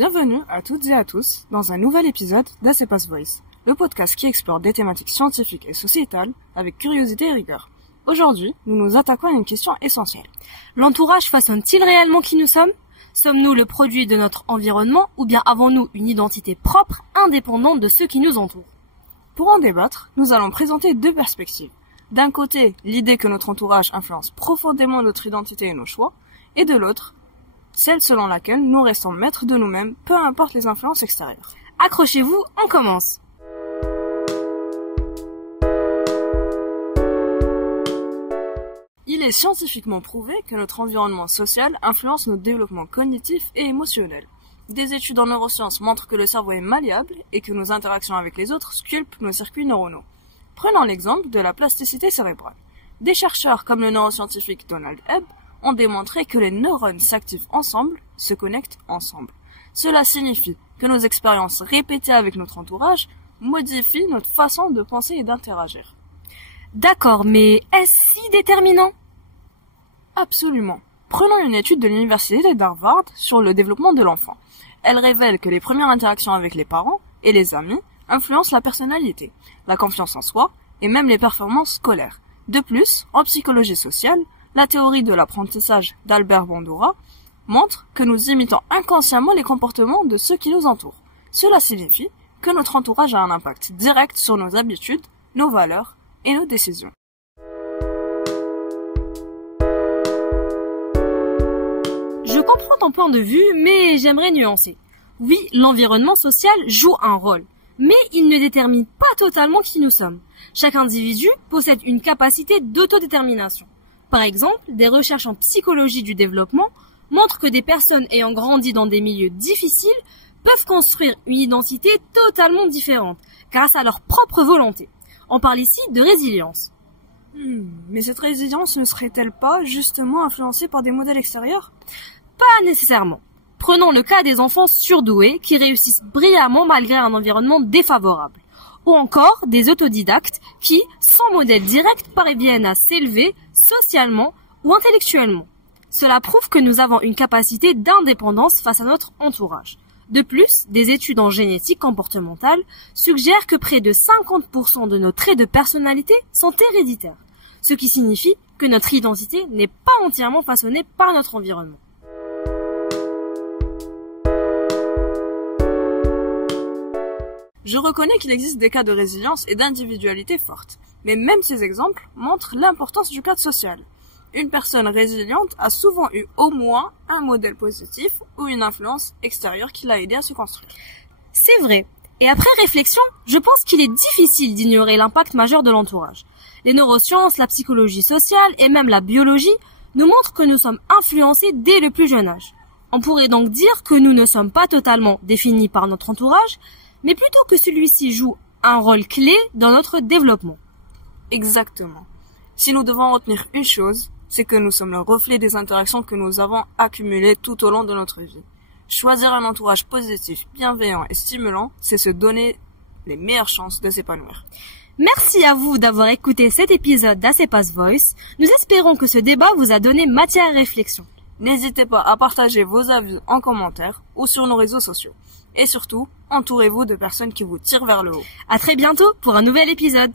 Bienvenue à toutes et à tous dans un nouvel épisode d'Acepas Voice, le podcast qui explore des thématiques scientifiques et sociétales avec curiosité et rigueur. Aujourd'hui, nous nous attaquons à une question essentielle. L'entourage façonne-t-il réellement qui nous sommes ? Sommes-nous le produit de notre environnement ou bien avons-nous une identité propre, indépendante de ceux qui nous entourent ? Pour en débattre, nous allons présenter deux perspectives. D'un côté, l'idée que notre entourage influence profondément notre identité et nos choix, et de l'autre, celle selon laquelle nous restons maîtres de nous-mêmes, peu importe les influences extérieures. Accrochez-vous, on commence. Il est scientifiquement prouvé que notre environnement social influence notre développement cognitif et émotionnel. Des études en neurosciences montrent que le cerveau est malléable et que nos interactions avec les autres sculptent nos circuits neuronaux. Prenons l'exemple de la plasticité cérébrale. Des chercheurs comme le neuroscientifique Donald Hebb ont démontré que les neurones s'activent ensemble, se connectent ensemble. Cela signifie que nos expériences répétées avec notre entourage modifient notre façon de penser et d'interagir. D'accord, mais est-ce si déterminant ? Absolument. Prenons une étude de l'université d'Harvard sur le développement de l'enfant. Elle révèle que les premières interactions avec les parents et les amis influencent la personnalité, la confiance en soi et même les performances scolaires. De plus, en psychologie sociale, la théorie de l'apprentissage d'Albert Bandura montre que nous imitons inconsciemment les comportements de ceux qui nous entourent. Cela signifie que notre entourage a un impact direct sur nos habitudes, nos valeurs et nos décisions. Je comprends ton point de vue, mais j'aimerais nuancer. Oui, l'environnement social joue un rôle, mais il ne détermine pas totalement qui nous sommes. Chaque individu possède une capacité d'autodétermination. Par exemple, des recherches en psychologie du développement montrent que des personnes ayant grandi dans des milieux difficiles peuvent construire une identité totalement différente grâce à leur propre volonté. On parle ici de résilience. Mais cette résilience ne serait-elle pas justement influencée par des modèles extérieurs ? Pas nécessairement. Prenons le cas des enfants surdoués qui réussissent brillamment malgré un environnement défavorable. Ou encore des autodidactes qui, sans modèle direct, parviennent à s'élever socialement ou intellectuellement. Cela prouve que nous avons une capacité d'indépendance face à notre entourage. De plus, des études en génétique comportementale suggèrent que près de 50% de nos traits de personnalité sont héréditaires, ce qui signifie que notre identité n'est pas entièrement façonnée par notre environnement. Je reconnais qu'il existe des cas de résilience et d'individualité forte, mais même ces exemples montrent l'importance du cadre social. Une personne résiliente a souvent eu au moins un modèle positif ou une influence extérieure qui l'a aidé à se construire. C'est vrai. Et après réflexion, je pense qu'il est difficile d'ignorer l'impact majeur de l'entourage. Les neurosciences, la psychologie sociale et même la biologie nous montrent que nous sommes influencés dès le plus jeune âge. On pourrait donc dire que nous ne sommes pas totalement définis par notre entourage, mais plutôt que celui-ci joue un rôle clé dans notre développement. Exactement. Si nous devons retenir une chose, c'est que nous sommes le reflet des interactions que nous avons accumulées tout au long de notre vie. Choisir un entourage positif, bienveillant et stimulant, c'est se donner les meilleures chances de s'épanouir. Merci à vous d'avoir écouté cet épisode d'Acepas Voice. Nous espérons que ce débat vous a donné matière à réflexion. N'hésitez pas à partager vos avis en commentaire ou sur nos réseaux sociaux. Et surtout, entourez-vous de personnes qui vous tirent vers le haut. À très bientôt pour un nouvel épisode.